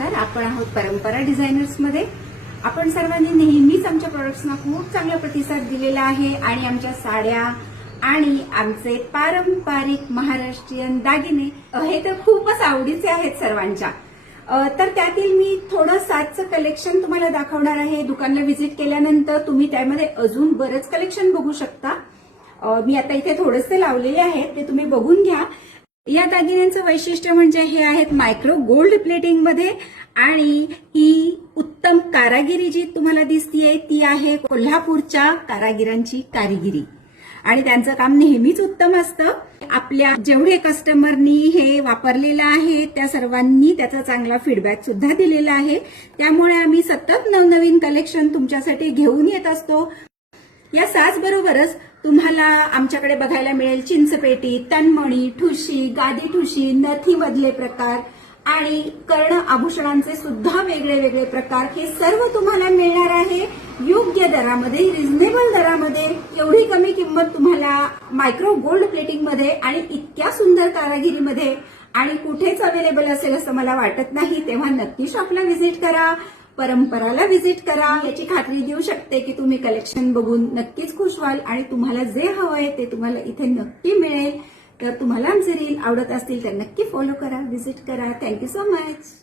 तर आपण आहोत परंपरा डिझायनर्स मध्ये. आपण सर्वांनी नेहमीच आमच्या प्रोडक्ट्सना खूप चांगला प्रतिसाद दिलेला आहे आणि आमच्या साड्या आणि आमचे पारंपरिक महाराष्ट्रीयन दागिने हे तर खूपच आवडीचे आहेत सर्वांच्या. तर त्यातील मी थोडं साजचं कलेक्शन तुम्हाला दाखवणार आहे. दुकानला व्हिजिट केल्यानंतर तुम्ही त्यामध्ये अजून बरंच कलेक्शन बघू शकता. मी आता इथे थोडेसे लावलेले आहेत ते तुम्ही बघून घ्या. या दागिन्यांचं वैशिष्ट्य म्हणजे हे आहेत मायक्रो गोल्ड प्लेटिंग मध्ये आणि ही उत्तम कारागिरी जी तुम्हाला दिसतीये ती आहे कोल्हापूरच्या कारागिरांची कारिगिरी आणि त्यांचं काम नेहमीच उत्तम असतं. आपल्या जेवढे कस्टमरनी हे वापरलेलं आहे त्या सर्वांनी त्याचा चांगला फीडबॅक सुद्धा दिलेला आहे. त्यामुळे आम्ही सतत नवनवीन कलेक्शन तुमच्यासाठी घेऊन येत असतो. या साजबरोबरच तुम्हाला आमच्याकडे बघायला मिळेल चिंचपेटी, तन्मणी, ठुशी, गादी ठुशी, नथी मधले प्रकार आणि कर्ण आभूषणांचे सुद्धा वेगळे वेगळे प्रकार. हे सर्व तुम्हाला मिळणार आहे योग्य दरामध्ये, रिझनेबल दरामध्ये. एवढी कमी किंमत तुम्हाला मायक्रो गोल्ड प्लेटिंग मध्ये आणि इतक्या सुंदर कारागिरीमध्ये आणि कुठेच अवेलेबल असेल असं मला वाटत नाही. तेव्हा नक्की शॉपला व्हिजिट करा, परंपराला व्हिजिट करा. याची खात्री देऊ शकते की तुम्ही कलेक्शन बघून नक्कीच खुश व्हाल आणि तुम्हाला जे हवंय ते तुम्हाला इथे नक्की मिळेल. तर तुम्हाला आमचे रील आवडत असतील तर नक्की फॉलो करा, व्हिजिट करा. Thank you so much.